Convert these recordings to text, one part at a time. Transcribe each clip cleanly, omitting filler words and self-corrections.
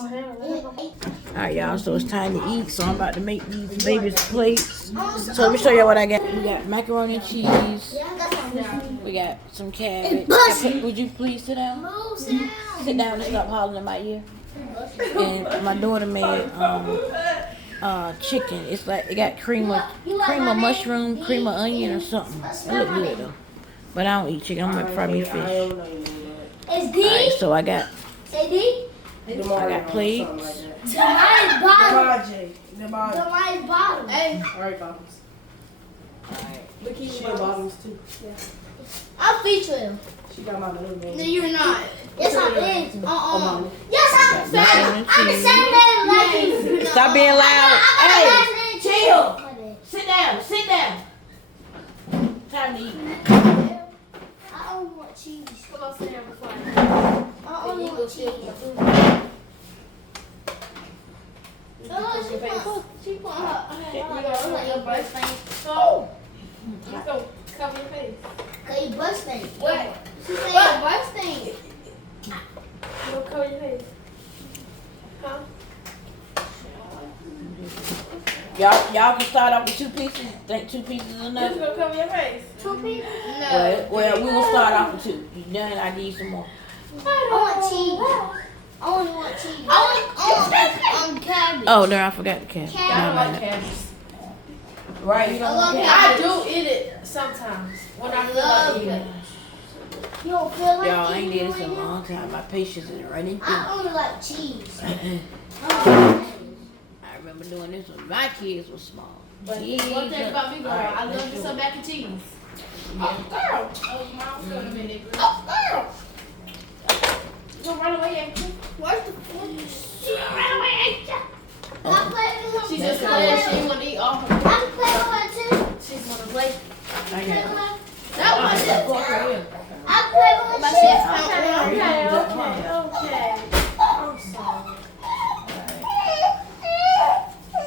Alright, y'all, so it's time to eat. So I'm about to make these babies plates. So let me show y'all what I got. We got macaroni and cheese. We got some cabbage. Would you please sit down? Sit down and stop hollering in my ear. And my daughter made chicken. It's like it got cream of mushroom, cream of onion or something. It look good though. But I don't eat chicken. I'm gonna fry me fish. Alright, so I got plates. The bottom. Hey. Alright, bottoms. Alright. Look, she got bottoms too. Yeah. I'll feature him. She got my little name. No, you're not. Yes, I am. Yes, I'm the same name. Stop being loud. Hey, chill. Sit down. Sit down. Time to eat. I only want cheese. Come on, sit down before I only want cheese. She put her your breast thing. Oh! Let's go cover your face. Cut your breast thing. What? She said your breast thing. Go cover your face. Huh? Y'all can start off with 2 pieces. Think 2 pieces is enough? Just go cover your face. 2 pieces? No. Well, we will start off with 2. You done? I give you some more. I want cheese. I only want cheese. I want cabbage. Oh, no, I forgot the cabbage. I don't like cabbage. Right, you don't want cabbage? I do eat it sometimes when I feel like eating it. You don't feel like Y'all, I ain't did eating this in a long time. My patience is running I through. only like cheese. I remember doing this when my kids were small. But one thing about me, girl, I love me some mac and cheese. Oh, girl. Oh, mom's going to make it. Oh, girl. Don't run away, Angel. Where's the food? Run away, Angel. She just said she want to eat all her. I can play with her too. She's going to play. I got it. That was it. I can play with her too. Okay. I'm sorry.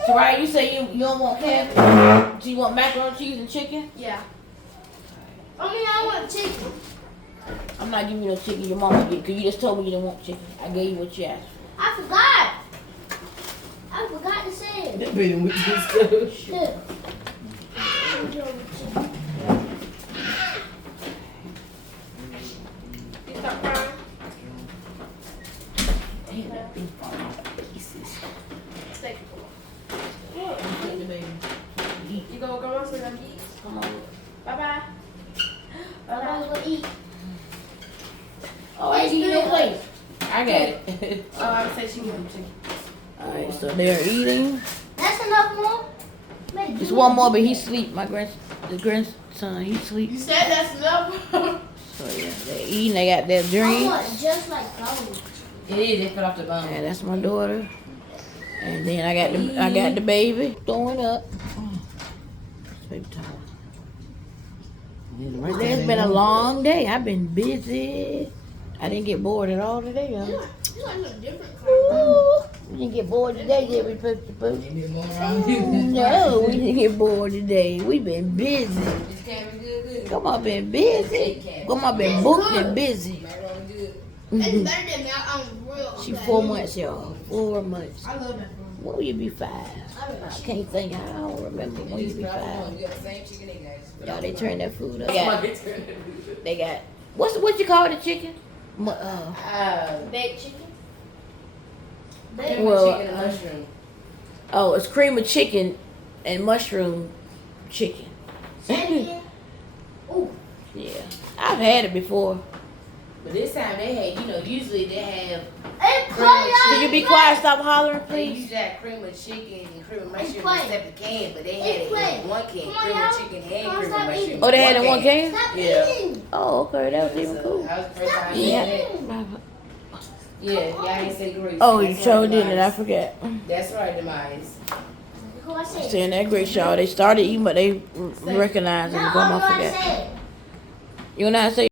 So, right, you say you don't want cabbage? Do you want macaroni, cheese, and chicken? Yeah. I want chicken. I'm not giving you no chicken. Your mama did, because you just told me you didn't want chicken. I gave you what you asked for. I forgot to say it. That baby with this stuff. Look. You stop crying? Damn, that beef falling off to pieces. Take it. Eat the baby. Eat. You go with grandma so you can eat? Come on. Bye-bye. I'm gonna eat. Oh, I see your plate. I got it. Oh, I said she wanted chicken. Alright, so they're eating. That's enough more? Just one more, but he sleep. The grandson, he sleep. You said that's enough? So yeah, they're eating. They got their I drinks. want just like those. It is. It fell off the bone. And that's my daughter. And then I got the baby throwing up. It's baby time. It's been a long day. I've been busy. I didn't get bored at all today, y'all. You like a different We didn't get bored today, did we, Pussy Poo? No, we didn't get bored today. We've been busy. Come on, been busy. Come on, been booked and busy. It's better than that. I'm real. She 4 months, y'all. 4 months. I love that. When will you be 5? I can't think. I don't remember when you be 5. Y'all, they turn that food up. They got what you call the chicken? Baked chicken. Chicken and mushroom. Oh, it's cream of chicken and mushroom chicken. Ooh. Yeah, I've had it before. But this time they had, usually they have Can you be quiet? Stop hollering, they please. usually have cream of chicken and cream of mushroom in play. a separate can, but they had It's it play. in one can, Come on, cream y'all. of chicken and Come on, cream of stop mushroom. eating. Oh, they had it in one can? Stop Yeah. eating. Oh, okay, that was even cool. That was the first time I Yeah. had it. Yeah, y'all ain't say grace. Oh, you That's sure right, didn't. I Demise. forgot. That's right, Demise. Who I said? Saying that great, y'all. They started eating, but they recognized No, and grandma who I forgot. said? You know how to say